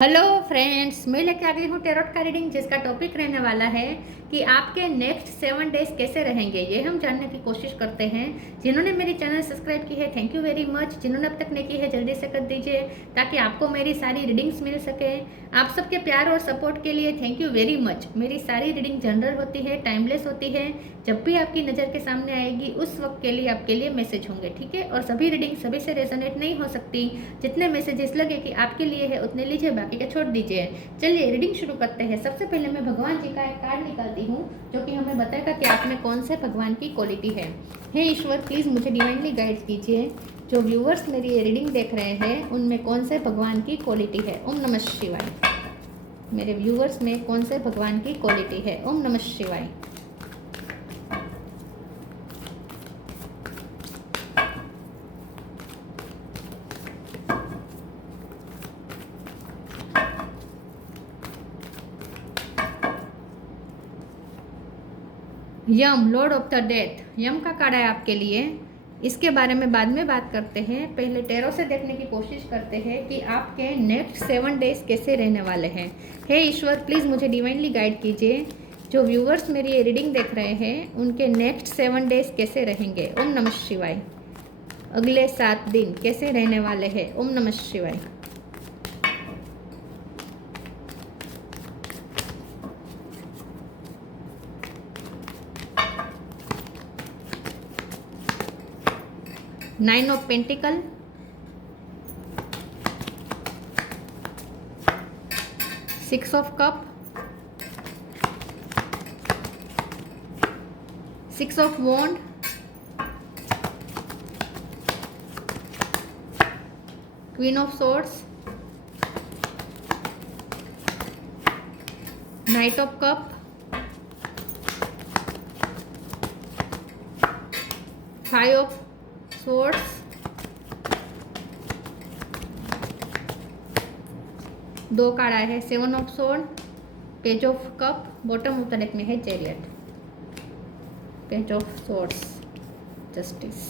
Hello friends, मैं लेके आ गई हूँ टेरोट का रीडिंग, जिसका टॉपिक रहने वाला है कि आपके नेक्स्ट 7 डेज कैसे रहेंगे। ये हम जानने की कोशिश करते हैं। जिन्होंने मेरी चैनल सब्सक्राइब की है, थैंक यू वेरी मच। जिन्होंने अब तक नहीं की है, जल्दी से कर दीजिए ताकि आपको मेरी सारी रीडिंग्स मिल सके। आप सबके प्यार और सपोर्ट के लिए थैंक यू वेरी मच। मेरी सारी रीडिंग जनरल होती है, टाइमलेस होती है। जब भी आपकी नज़र के सामने आएगी उस वक्त के लिए आपके लिए मैसेज होंगे, ठीक है। और सभी रीडिंग सभी से रेजोनेट नहीं हो सकती। जितने मैसेजेस लगे कि आपके लिए है उतने लीजिए, बाकी का छोड़ दीजिए। चलिए रीडिंग शुरू करते हैं। सबसे पहले मैं भगवान जी का एक कार्ड निकालती हूँ जो कि हमें बताएगा कि आप में कौन से भगवान की क्वालिटी है। हे ईश्वर, प्लीज़ मुझे डिवाइनली गाइड कीजिए। जो व्यूअर्स मेरी ये रीडिंग देख रहे हैं उनमें कौन से भगवान की क्वालिटी है। ओम नमः शिवाय। मेरे व्यूअर्स में कौन से भगवान की क्वालिटी है। ओम नमः शिवाय। यम, लॉर्ड ऑफ द डेथ, यम का कार्ड है आपके लिए। इसके बारे में बाद में बात करते हैं। पहले टैरो से देखने की कोशिश करते हैं कि आपके नेक्स्ट 7 डेज कैसे रहने वाले हैं। हे ईश्वर, प्लीज़ मुझे डिवाइनली गाइड कीजिए। जो व्यूवर्स मेरी ये रीडिंग देख रहे हैं उनके नेक्स्ट 7 डेज कैसे रहेंगे। ओम नमः शिवाय। अगले 7 दिन कैसे रहने वाले हैं। ओम नमः शिवाय। Nine of pentacle, six of cup, six of wand, queen of swords, knight of cup, 5 of swords, दो कार्ड आए हैं, 7 of sword, page of cup, bottom of the deck में है chariot, page of swords, justice.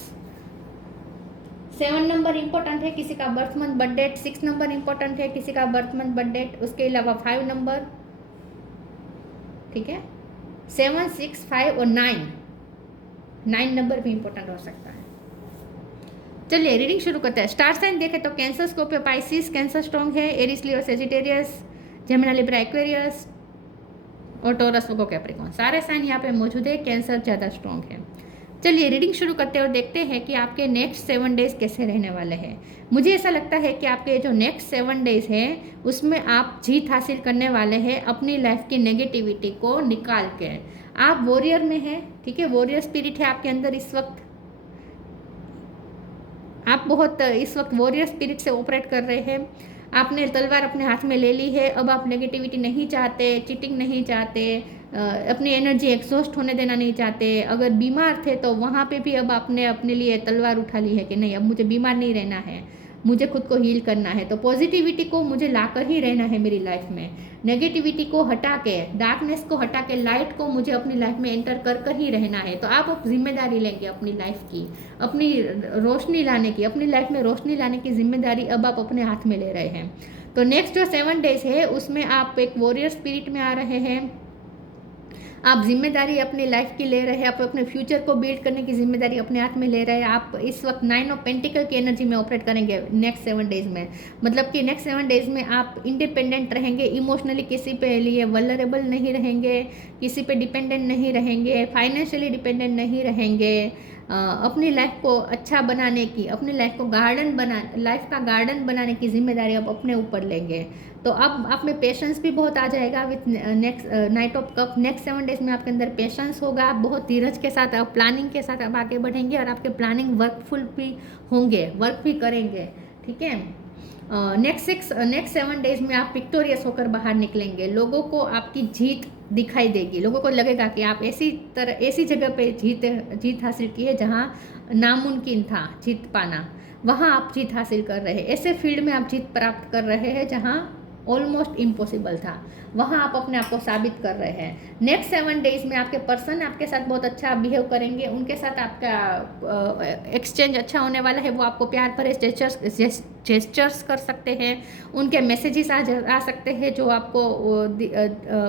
7 number important है किसी का birth month birth date, 6 number important है किसी का बर्थ मंथ बर्थ डेट, उसके अलावा 5 नंबर, ठीक है। 7, 6, 5 और 9 नंबर भी इंपॉर्टेंट हो सकता है। चलिए रीडिंग शुरू करते हैं। स्टार साइन देखें तो cancer, Scorpio, Pisces, cancer strong है। एरिस, लियो, सेजिटेरियस, जेमिनी, लिब्रा, एक्वेरियस और टॉरस, वर्गो, कैप्रिकॉर्न, सारे साइन यहाँ पे मौजूद है। कैंसर ज़्यादा स्ट्रॉन्ग है। चलिए रीडिंग शुरू करते हैं और देखते हैं कि आपके नेक्स्ट 7 डेज कैसे रहने वाले हैं। मुझे ऐसा लगता है कि आपके जो नेक्स्ट 7 डेज हैं उसमें आप जीत हासिल करने वाले हैं अपनी लाइफ की नेगेटिविटी को निकाल के। आप वॉरियर में हैं, ठीक है। वॉरियर स्पिरिट है आपके अंदर इस वक्त। आप बहुत इस वक्त वॉरियर स्पिरिट से ऑपरेट कर रहे हैं। आपने तलवार अपने हाथ में ले ली है। अब आप नेगेटिविटी नहीं चाहते, चीटिंग नहीं चाहते, अपनी एनर्जी एग्जॉस्ट होने देना नहीं चाहते। अगर बीमार थे तो वहाँ पे भी अब आपने अपने लिए तलवार उठा ली है कि नहीं, अब मुझे बीमार नहीं रहना है, मुझे खुद को हील करना है। तो पॉजिटिविटी को मुझे लाकर ही रहना है मेरी लाइफ में। नेगेटिविटी को हटा के, डार्कनेस को हटा के लाइट को मुझे अपनी लाइफ में एंटर कर कर ही रहना है। तो आप अब जिम्मेदारी लेंगे अपनी लाइफ की, अपनी रोशनी लाने की, अपनी लाइफ में रोशनी लाने की जिम्मेदारी अब आप अपने हाथ में ले रहे हैं। तो नेक्स्ट जो 7 डेज है उसमें आप एक वॉरियर स्पिरिट में आ रहे हैं। आप जिम्मेदारी अपनी लाइफ की ले रहे हैं। आप अपने फ्यूचर को बिल्ड करने की जिम्मेदारी अपने हाथ में ले रहे हैं। आप इस वक्त 9 ऑफ पेंटिकल की एनर्जी में ऑपरेट करेंगे नेक्स्ट 7 डेज में। मतलब कि नेक्स्ट 7 डेज में आप इंडिपेंडेंट रहेंगे, इमोशनली किसी पे लिए वल्नरेबल नहीं रहेंगे, किसी पे डिपेंडेंट नहीं रहेंगे, फाइनेंशियली डिपेंडेंट नहीं रहेंगे। अपनी लाइफ को अच्छा बनाने की, अपनी लाइफ को लाइफ का गार्डन बनाने की जिम्मेदारी आप अपने ऊपर लेंगे। तो अब आप में पेशेंस भी बहुत आ जाएगा with next night of cup. Next 7 days में आपके अंदर पेशेंस होगा। आप बहुत धीरज के साथ, आप प्लानिंग के साथ आप आगे बढ़ेंगे और आपके प्लानिंग वर्कफुल भी होंगे, वर्क भी करेंगे, ठीक है। नेक्स्ट 7 डेज में आप विक्टोरियस होकर बाहर निकलेंगे। लोगों को आपकी जीत दिखाई देगी। लोगों को लगेगा कि आप ऐसी जगह पे जीत हासिल की है जहाँ नामुमकिन था जीत पाना, वहाँ आप जीत हासिल कर रहे हैं। ऐसे फील्ड में आप जीत प्राप्त कर रहे हैं जहाँ ऑलमोस्ट इम्पॉसिबल था, वहाँ आप अपने आप को साबित कर रहे हैं। नेक्स्ट 7 डेज में आपके पर्सन आपके साथ बहुत अच्छा बिहेव करेंगे, उनके साथ आपका एक्सचेंज अच्छा होने वाला है। वो आपको प्यार भरे जेस्चर्स कर सकते हैं, उनके मैसेजेस आ सकते हैं जो आपको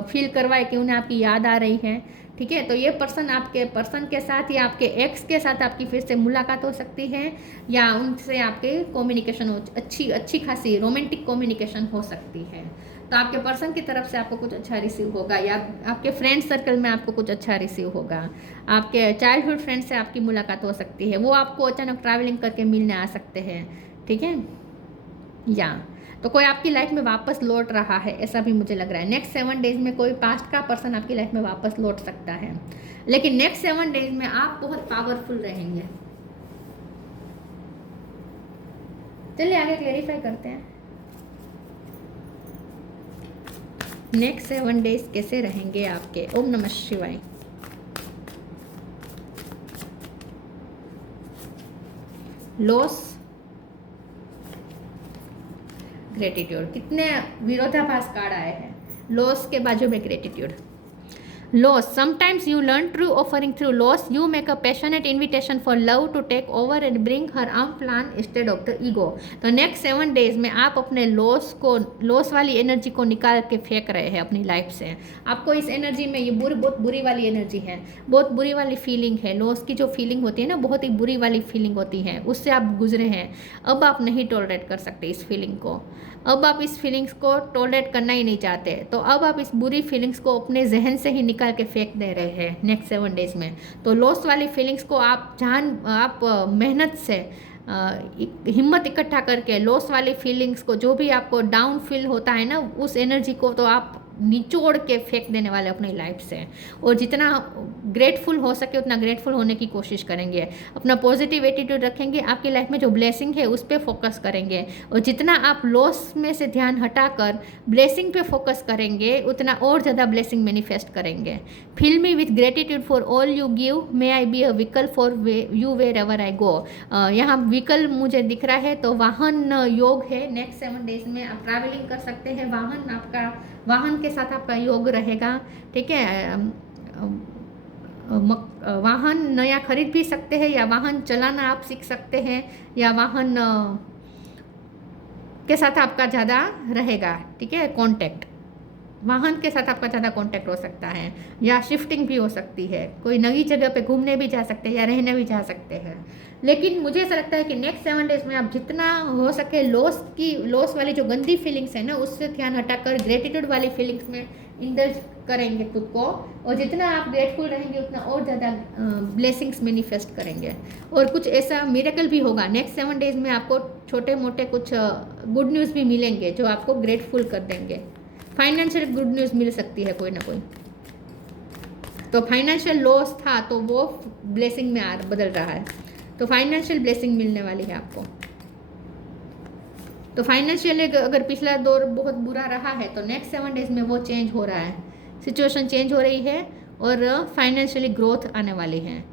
फील करवाए कि उन्हें आपकी याद आ रही है। ठीक है, तो ये पर्सन आपके पर्सन के साथ या आपके एक्स के साथ आपकी फिर से मुलाकात हो सकती है, या उनसे आपके कम्युनिकेशन अच्छी खासी रोमांटिक कम्युनिकेशन हो सकती है। तो आपके पर्सन की तरफ से आपको कुछ अच्छा रिसीव होगा, या आपके फ्रेंड सर्कल में आपको कुछ अच्छा रिसीव होगा। आपके चाइल्डहुड फ्रेंड से आपकी मुलाकात हो सकती है, वो आपको अचानक ट्रैवलिंग करके मिलने आ सकते हैं। ठीक है, या तो कोई आपकी लाइफ में वापस लौट रहा है, ऐसा भी मुझे लग रहा है। नेक्स्ट 7 डेज में कोई पास्ट का पर्सन आपकी लाइफ में वापस लौट सकता है, लेकिन नेक्स्ट 7 डेज में आप बहुत पावरफुल रहेंगे। चलिए आगे क्लेरिफाई करते हैं, नेक्स्ट 7 डेज कैसे रहेंगे आपके। ओम नमः शिवाय। लॉस, ग्रेटिट्यूड, कितने विरोधाभास कार्ड आए हैं। लॉस के बाजू में gratitude. Loss. Sometimes you learn true offering through loss. You make a passionate invitation for love to take over and bring her own plan instead of the ego. तो next 7 days में आप अपने loss वाली energy को निकाल के फेंक रहे हैं अपनी लाइफ से। आपको इस एनर्जी में ये बहुत बुरी वाली एनर्जी है, बहुत बुरी वाली फीलिंग है। लॉस की जो फीलिंग होती है ना, बहुत ही बुरी वाली फीलिंग होती है, उससे आप गुजरे हैं। अब आप नहीं टॉलरेट कर सकते इस फीलिंग को, अब आप इस फीलिंग्स को टॉलरेट करना ही नहीं चाहते। तो अब आप इस बुरी फीलिंग्स को अपने जहन से ही निकाल के फेंक दे रहे हैं नेक्स्ट 7 डेज में। तो लॉस वाली फीलिंग्स को आप मेहनत से हिम्मत इकट्ठा करके लॉस वाली फीलिंग्स को, जो भी आपको डाउन फील होता है ना, उस एनर्जी को तो आप निचोड़ के फेंक देने वाले अपनी लाइफ से। और जितना ग्रेटफुल हो सके उतना ग्रेटफुल होने की कोशिश करेंगे, अपना पॉजिटिव एटीट्यूड रखेंगे, आपकी लाइफ में जो ब्लेसिंग है उस पर फोकस करेंगे। और जितना आप लॉस में से ध्यान हटाकर ब्लेसिंग पे फोकस करेंगे, उतना और ज़्यादा ब्लेसिंग मैनिफेस्ट करेंगे। Fill me with gratitude for all you give, may I be a vehicle for you wherever I go. यहाँ व्हीकल मुझे दिख रहा है, तो वाहन योग है। नेक्स्ट 7 डेज में आप ट्रैवलिंग कर सकते हैं, वाहन के साथ आपका योग रहेगा। ठीक है, वाहन नया खरीद भी सकते हैं, या वाहन चलाना आप सीख सकते हैं, या वाहन के साथ आपका ज़्यादा रहेगा। ठीक है, कांटेक्ट, वाहन के साथ आपका ज़्यादा कांटेक्ट हो सकता है, या शिफ्टिंग भी हो सकती है, कोई नई जगह पे घूमने भी जा सकते हैं या रहने भी जा सकते हैं। लेकिन मुझे ऐसा लगता है कि नेक्स्ट 7 डेज में आप जितना हो सके लॉस वाली जो गंदी फीलिंग्स है ना, उससे ध्यान हटाकर ग्रेटिट्यूड वाली फीलिंग्स में इंडल्ज करेंगे खुद को। और जितना आप ग्रेटफुल रहेंगे उतना और ज़्यादा ब्लेसिंग्स मैनिफेस्ट करेंगे, और कुछ ऐसा मिरेकल भी होगा। नेक्स्ट 7 डेज में आपको छोटे मोटे कुछ गुड न्यूज़ भी मिलेंगे जो आपको ग्रेटफुल कर देंगे। फाइनेंशियल गुड न्यूज़ मिल सकती है कोई ना कोई। तो फाइनेंशियल लॉस था तो वो ब्लेसिंग में बदल रहा है, तो फाइनेंशियल ब्लेसिंग मिलने वाली है आपको। तो फाइनेंशियल अगर पिछला दौर बहुत बुरा रहा है तो नेक्स्ट 7 डेज में वो चेंज हो रहा है, सिचुएशन चेंज हो रही है, और फाइनेंशियली ग्रोथ आने वाली है,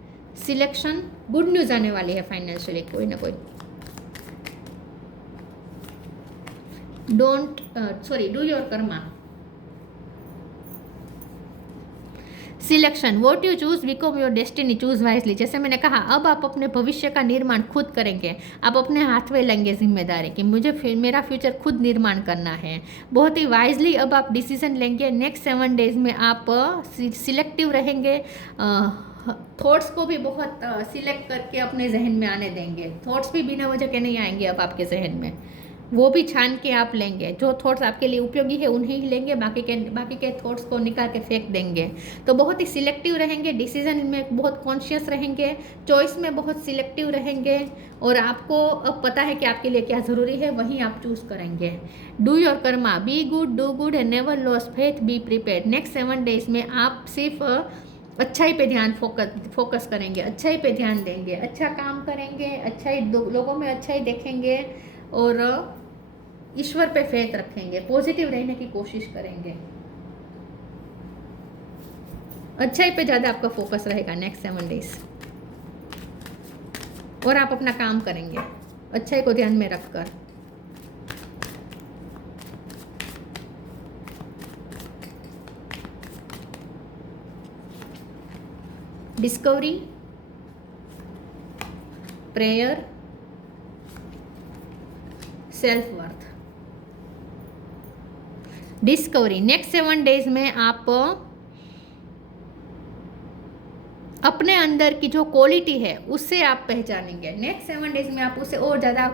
सिलेक्शन गुड न्यूज़ आने वाली है फाइनेंशियली कोई ना कोई। Do your Karma. Selection, what you choose become your destiny, choose wisely. जैसे मैंने कहा, अब आप अपने भविष्य का निर्माण खुद करेंगे, आप अपने हाथ में लेंगे जिम्मेदारी कि मुझे मेरा फ्यूचर खुद निर्माण करना है। बहुत ही वाइजली अब आप डिसीजन लेंगे। नेक्स्ट 7 डेज में आप सिलेक्टिव रहेंगे, थॉट्स को भी बहुत सिलेक्ट करके अपने जहन में आने देंगे। थॉट्स भी बिना वजह के नहीं आएंगे अब आपके जहन में, वो भी छान के आप लेंगे। जो थॉट्स आपके लिए उपयोगी है उन्हें ही लेंगे, बाकी के थॉट्स को निकाल के फेंक देंगे। तो बहुत ही सिलेक्टिव रहेंगे, डिसीजन में बहुत कॉन्शियस रहेंगे, चॉइस में बहुत सिलेक्टिव रहेंगे, और आपको अब पता है कि आपके लिए क्या ज़रूरी है, वहीं आप चूज़ करेंगे। Do your Karma, be good, do good and never loss faith, be prepared. Next 7 days में आप सिर्फ अच्छाई पे ध्यान फोकस करेंगे, अच्छाई पे ध्यान देंगे, अच्छा काम करेंगे, अच्छाई लोगों में अच्छाई देखेंगे, और ईश्वर पे फेथ रखेंगे, पॉजिटिव रहने की कोशिश करेंगे। अच्छाई पे ज़्यादा आपका फोकस रहेगा नेक्स्ट 7 डेज, और आप अपना काम करेंगे अच्छाई को ध्यान में रखकर। Discovery, prayer, self worth. Discovery, next 7 days में आप अपने अंदर की जो क्वालिटी है उससे आप पहचानेंगे। नेक्स्ट 7 डेज में आप उससे और ज़्यादा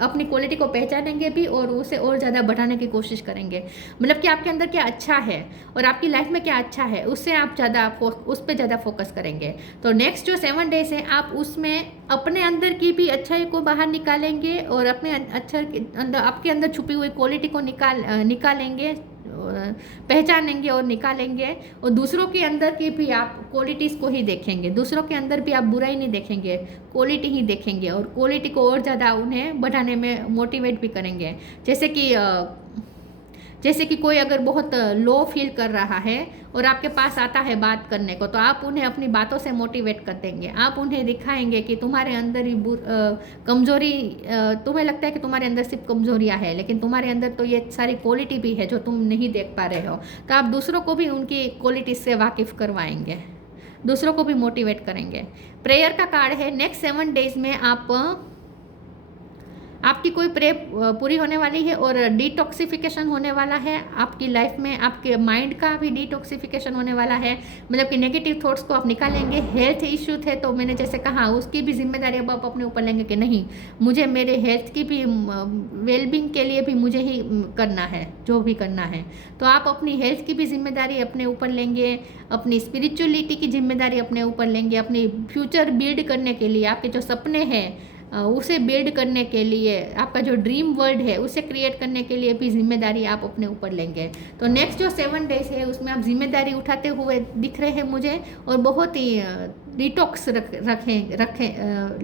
अपनी क्वालिटी को पहचानेंगे भी और उसे और ज़्यादा बढ़ाने की कोशिश करेंगे। मतलब कि आपके अंदर क्या अच्छा है और आपकी लाइफ में क्या अच्छा है उससे आप ज़्यादा उस पर ज़्यादा फोकस करेंगे। तो नेक्स्ट जो 7 डेज है आप उसमें अपने अंदर की भी अच्छाई को बाहर निकालेंगे और अपने अंदर आपके अंदर छुपी हुई क्वालिटी को निकालेंगे, पहचानेंगे और निकालेंगे। और दूसरों के अंदर की भी आप क्वालिटीज़ को ही देखेंगे, दूसरों के अंदर भी आप बुराई नहीं देखेंगे, क्वालिटी ही देखेंगे और क्वालिटी को और ज़्यादा उन्हें बढ़ाने में मोटिवेट भी करेंगे। जैसे कि कोई अगर बहुत लो फील कर रहा है और आपके पास आता है बात करने को, तो आप उन्हें अपनी बातों से मोटिवेट कर देंगे। आप उन्हें दिखाएंगे कि तुम्हारे अंदर ही कमज़ोरी, तुम्हें लगता है कि तुम्हारे अंदर सिर्फ कमज़ोरियाँ हैं, लेकिन तुम्हारे अंदर तो ये सारी क्वालिटी भी है जो तुम नहीं देख पा रहे हो। तो आप दूसरों को भी उनकी क्वालिटी से वाकिफ़ करवाएंगे, दूसरों को भी मोटिवेट करेंगे। प्रेयर का कार्ड है, नेक्स्ट 7 डेज में आपकी कोई प्रे पूरी होने वाली है और डिटॉक्सिफिकेशन होने वाला है आपकी लाइफ में। आपके माइंड का भी डिटॉक्सिफिकेशन होने वाला है, मतलब कि नेगेटिव थॉट्स को आप निकालेंगे। हेल्थ इश्यू थे तो मैंने जैसे कहा उसकी भी जिम्मेदारी अब आप अपने ऊपर लेंगे कि नहीं, मुझे मेरे हेल्थ की भी वेलबींग के लिए भी मुझे ही करना है जो भी करना है। तो आप अपनी हेल्थ की भी जिम्मेदारी अपने ऊपर लेंगे, अपनी स्पिरिचुअलिटी की जिम्मेदारी अपने ऊपर लेंगे, अपनी फ्यूचर बिल्ड करने के लिए, आपके जो सपने हैं उसे बिल्ड करने के लिए, आपका जो ड्रीम वर्ल्ड है उसे क्रिएट करने के लिए भी जिम्मेदारी आप अपने ऊपर लेंगे। तो नेक्स्ट जो 7 डेज है उसमें आप जिम्मेदारी उठाते हुए दिख रहे हैं मुझे और बहुत ही डिटॉक्स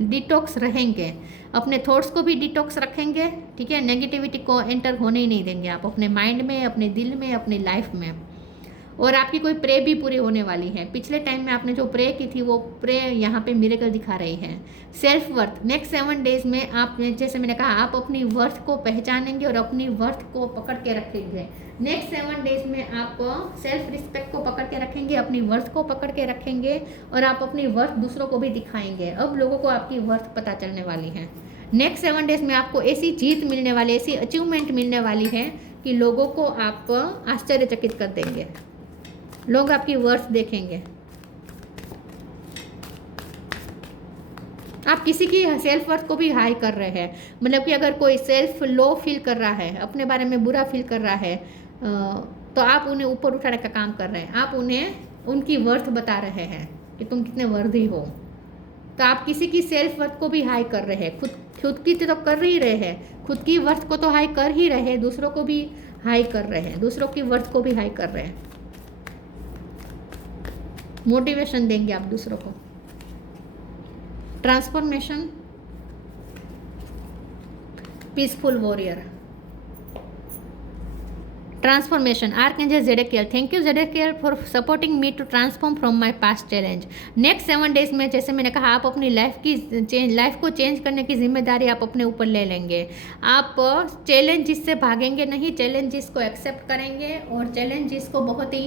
डिटॉक्स रहेंगे, अपने थॉट्स को भी डिटॉक्स रखेंगे, ठीक है। नेगेटिविटी को एंटर होने ही नहीं देंगे आप अपने माइंड में, अपने दिल में, अपनी लाइफ में। और आपकी कोई प्रे भी पूरी होने वाली है। पिछले टाइम में आपने जो प्रे की थी वो प्रे यहाँ पे मिरेकल दिखा रही है। सेल्फ वर्थ, नेक्स्ट 7 डेज में आप, जैसे मैंने कहा, आप अपनी वर्थ को पहचानेंगे और अपनी वर्थ को पकड़ के रखेंगे। नेक्स्ट 7 डेज में आप सेल्फ रिस्पेक्ट को पकड़ के रखेंगे, अपनी वर्थ को पकड़ के रखेंगे और आप अपनी वर्थ दूसरों को भी दिखाएंगे। अब लोगों को आपकी वर्थ पता चलने वाली है। नेक्स्ट 7 डेज में आपको ऐसी जीत मिलने वाली, ऐसी अचीवमेंट मिलने वाली है कि लोगों को आप आश्चर्यचकित कर देंगे, लोग आपकी वर्थ देखेंगे। आप किसी की सेल्फ वर्थ को भी हाई कर रहे हैं, मतलब कि अगर कोई सेल्फ लो फील कर रहा है, अपने बारे में बुरा फील कर रहा है, तो आप उन्हें ऊपर उठाने का काम कर रहे हैं। आप उन्हें उनकी वर्थ बता रहे हैं कि तुम कितने वर्दी हो। तो आप किसी की सेल्फ वर्थ को भी हाई कर रहे हैं, खुद की तो कर ही रहे हैं, खुद की वर्थ को तो हाई कर ही रहे हैं, दूसरों को भी हाई कर रहे हैं, दूसरों की वर्थ को भी हाई कर रहे हैं। मोटिवेशन देंगे आप दूसरों को। Transformation, peaceful warrior, transformation, archangel Zadkiel, thank you Zadkiel for supporting me to transform from my past challenge. Next 7 days में, जैसे मैंने कहा, आप अपनी लाइफ को चेंज करने की जिम्मेदारी आप अपने ऊपर ले लेंगे। आप चैलेंजेस से भागेंगे नहीं, चैलेंजेस को एक्सेप्ट करेंगे और चैलेंजेस को बहुत ही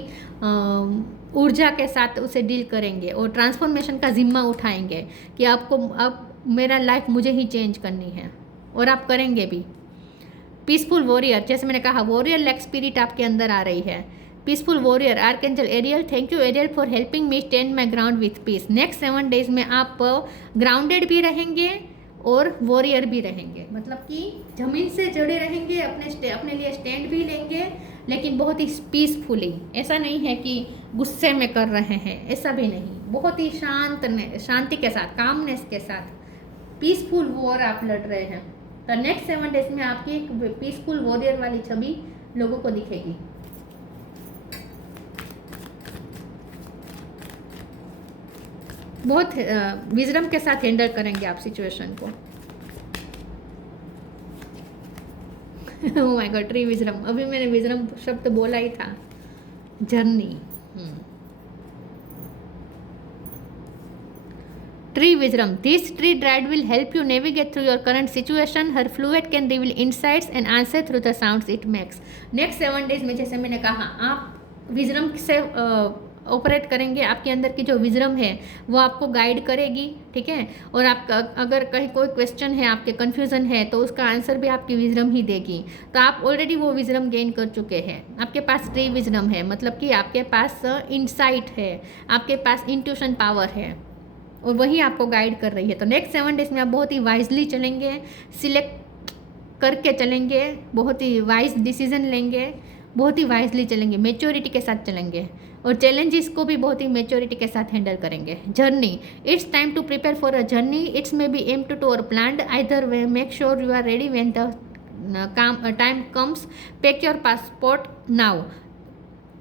ऊर्जा के साथ उसे डील करेंगे और ट्रांसफॉर्मेशन का जिम्मा उठाएंगे कि अब मेरा लाइफ मुझे ही चेंज करनी है और आप करेंगे भी। पीसफुल वॉरियर, जैसे मैंने कहा, वॉरियर लाइक स्पिरिट आपके अंदर आ रही है। Peaceful warrior, archangel Ariel, thank you Ariel for helping me stand my ground with peace. Next 7 days में आप ग्राउंडेड भी रहेंगे और वॉरियर भी रहेंगे, मतलब कि ज़मीन से जुड़े रहेंगे, अपने लिए स्टैंड भी लेंगे, लेकिन बहुत ही पीसफुली। ऐसा नहीं है कि गुस्से में कर रहे हैं, ऐसा भी नहीं, बहुत ही शांति के साथ, कामनेस के साथ पीसफुल वॉर आप लड़ रहे हैं। तो नेक्स्ट 7 डेज में आपकी एक पीसफुल वॉरियर वाली छवि लोगों को दिखेगी। बहुत विजडम के साथ हैंडल करेंगे आप सिचुएशन को। Oh my God, tree wisdom, अभी मैंने विजडम शब्द बोला ही था। Journey, Tree wisdom. This tree guide will help you navigate through your current situation. Her fluid can reveal insights and answer through the sounds it makes. Next 7 days में, जैसे मैंने कहा, आप विजडम से ऑपरेट करेंगे, आपके अंदर की जो विजडम है वो आपको गाइड करेगी, ठीक है। और आपका अगर कहीं कोई क्वेश्चन है, आपके कन्फ्यूज़न है, तो उसका आंसर भी आपकी विजडम ही देगी। तो आप ऑलरेडी वो विजडम गेन कर चुके हैं, आपके पास ट्री विजडम है, मतलब कि आपके पास इंसाइट है, आपके पास इंट्यूशन पावर है, और वही आपको गाइड कर रही है। तो नेक्स्ट 7 डेज में आप बहुत ही वाइजली चलेंगे, सिलेक्ट करके चलेंगे, बहुत ही वाइज डिसीजन लेंगे, बहुत ही वाइजली चलेंगे, मेच्योरिटी के साथ चलेंगे, और चैलेंजेस को भी बहुत ही मेच्योरिटी के साथ हैंडल करेंगे। Journey, it's time to prepare for a journey, it's may be M to or planned, either way make sure you are ready when the time comes, pack your passport now.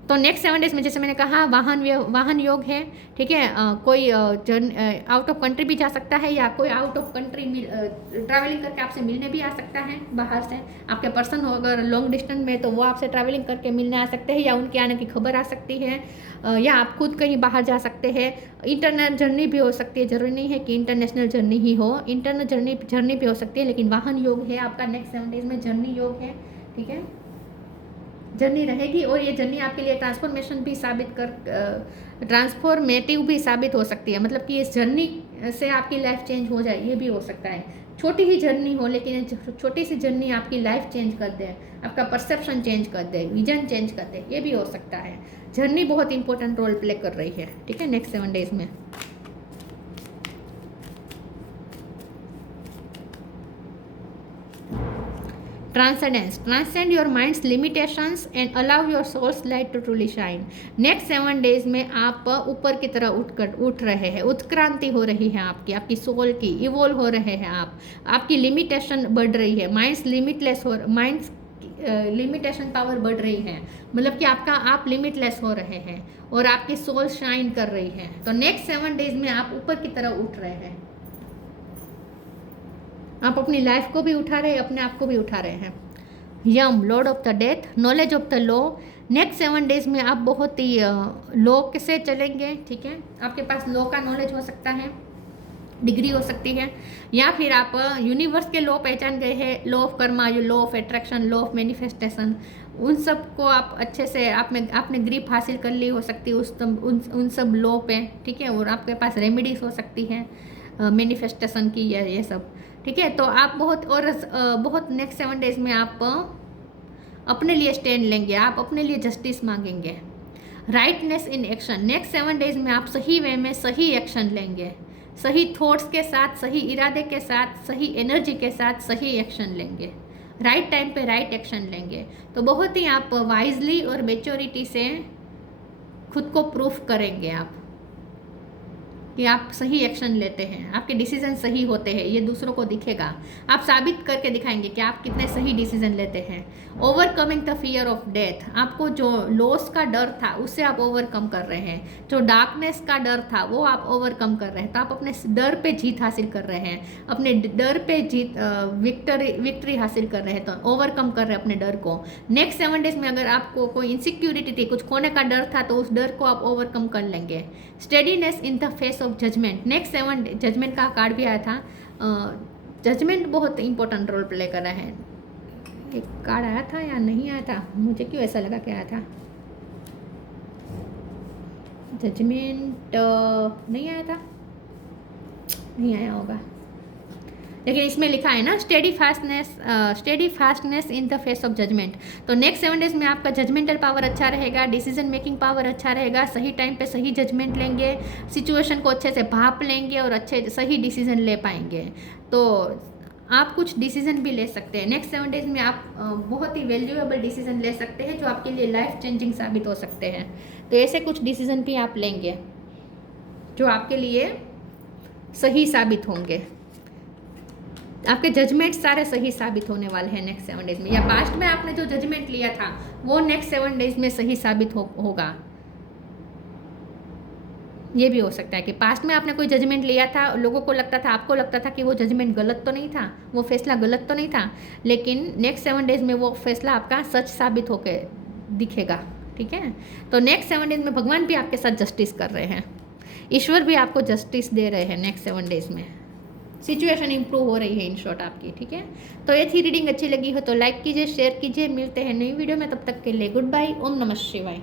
तो next 7 days में जैसे मैंने कहा वाहन योग है, ठीक है। कोई आउट ऑफ कंट्री भी जा सकता है, या कोई आउट ऑफ कंट्री ट्रैवलिंग करके आपसे मिलने भी आ सकता है बाहर से। आपके पर्सन हो अगर लॉन्ग डिस्टेंस में, तो वो आपसे ट्रैवलिंग करके मिलने आ सकते हैं, या उनके आने की खबर आ सकती है, या आप खुद कहीं बाहर जा सकते हैं। इंटरनल जर्नी भी हो सकती है, जरूरी नहीं है कि इंटरनेशनल जर्नी ही हो, इंटरनल जर्नी भी हो सकती है, लेकिन वाहन योग है आपका नेक्स्ट 7 डेज में, जर्नी योग है, ठीक है। जर्नी रहेगी, और ये जर्नी आपके लिए ट्रांसफॉर्मेटिव भी साबित हो सकती है, मतलब कि इस जर्नी से आपकी लाइफ चेंज हो जाए, ये भी हो सकता है। छोटी ही जर्नी हो, लेकिन छोटी सी जर्नी आपकी लाइफ चेंज कर दे, आपका परसेप्शन चेंज कर दे, विजन चेंज कर दे, ये भी हो सकता है। जर्नी बहुत इंपॉर्टेंट रोल प्ले कर रही है, ठीक है, नेक्स्ट 7 डेज में। Transcendence, transcend your mind's limitations and allow your soul's light to truly shine. Next 7 days में आप ऊपर की तरह उठ रहे हैं, उत्क्रांति हो रही है आपकी सोल की, इवोल्व हो रहे हैं आपकी लिमिटेशन बढ़ रही है, माइंड्स लिमिटेशन पावर बढ़ रही है, मतलब कि आप लिमिटलेस हो रहे हैं, और आपकी सोल शाइन कर रही है। तो नेक्स्ट 7 डेज में आप ऊपर की तरह उठ रहे हैं, आप अपनी लाइफ को भी उठा रहे हैं, अपने आप को भी उठा रहे हैं। Yama, lord of the death, knowledge of the law. Next 7 days में आप बहुत ही लॉ से चलेंगे, ठीक है। आपके पास लॉ का नॉलेज हो सकता है, डिग्री हो सकती है, या फिर आप यूनिवर्स के लॉ पहचान गए हैं, law of Karma, law of attraction, law of manifestation, उन सब को आप अच्छे से आपने ग्रिप हासिल कर ली हो सकती है उन सब लॉ पे, ठीक है। और आपके पास रेमेडीज हो सकती है मैनिफेस्टेशन की, ये सब, ठीक है। तो आप बहुत नेक्स्ट 7 डेज में आप अपने लिए स्टैंड लेंगे, आप अपने लिए जस्टिस मांगेंगे। Rightness in action, next 7 days में आप सही वे में सही एक्शन लेंगे, सही थॉट्स के साथ, सही इरादे के साथ, सही एनर्जी के साथ सही एक्शन लेंगे, राइट टाइम पे राइट एक्शन लेंगे। तो बहुत ही आप वाइजली और मेच्योरिटी से खुद को प्रूफ करेंगे आप कि आप सही एक्शन लेते हैं, आपके डिसीजन सही होते हैं, ये दूसरों को दिखेगा। आप साबित करके दिखाएंगे कि आप कितने सही डिसीजन लेते हैं। Overcoming the fear of death, आपको जो लॉस का डर था उससे आप ओवरकम कर रहे हैं, जो डार्कनेस का डर था वो आप ओवरकम कर रहे हैं। तो आप अपने डर पे जीत हासिल कर रहे हैं, अपने डर पे विक्ट्री हासिल कर रहे हैं, तो ओवरकम कर रहे हैं अपने डर को। नेक्स्ट 7 डेज में अगर आपको कोई इनसिक्योरिटी थी, कुछ खोने का डर था, तो उस डर को आप ओवरकम कर लेंगे। Steadiness in the face of judgement, next 7 judgement का कार्ड भी आया था। जजमेंट बहुत इंपॉर्टेंट रोल प्ले कर रहा है। एक कार्ड आया था या नहीं आया था, मुझे क्यों ऐसा लगा कि आया था। जजमेंट नहीं आया था, नहीं आया होगा, लेकिन इसमें लिखा है ना steady fastness in the face of judgement. तो नेक्स्ट 7 डेज में आपका जजमेंटल पावर अच्छा रहेगा, डिसीजन मेकिंग पावर अच्छा रहेगा, सही टाइम पे सही जजमेंट लेंगे, सिचुएशन को अच्छे से भाप लेंगे और सही डिसीजन ले पाएंगे। तो आप कुछ डिसीजन भी ले सकते हैं नेक्स्ट 7 डेज में। आप बहुत ही वैल्यूएबल डिसीजन ले सकते हैं जो आपके लिए लाइफ चेंजिंग साबित हो सकते हैं। तो ऐसे कुछ डिसीजन भी आप लेंगे जो आपके लिए सही साबित होंगे। आपके जजमेंट सारे सही साबित होने वाले हैं नेक्स्ट 7 डेज में, या पास्ट में आपने जो जजमेंट लिया था वो नेक्स्ट 7 डेज में सही साबित होगा। ये भी हो सकता है कि पास्ट में आपने कोई जजमेंट लिया था, लोगों को लगता था, आपको लगता था कि वो जजमेंट गलत तो नहीं था, वो फैसला गलत तो नहीं था, लेकिन नेक्स्ट 7 डेज में वो फैसला आपका सच साबित होकर दिखेगा, ठीक है। तो नेक्स्ट 7 डेज में भगवान भी आपके साथ जस्टिस कर रहे हैं, ईश्वर भी आपको जस्टिस दे रहे हैं नेक्स्ट 7 डेज में। सिचुएशन इंप्रूव हो रही है इन शॉर्ट आपकी, ठीक है। तो ये थी रीडिंग, अच्छी लगी हो तो लाइक कीजिए, शेयर कीजिए। मिलते हैं नई वीडियो में, तब तक के लिए गुड बाय। ओम नमः शिवाय।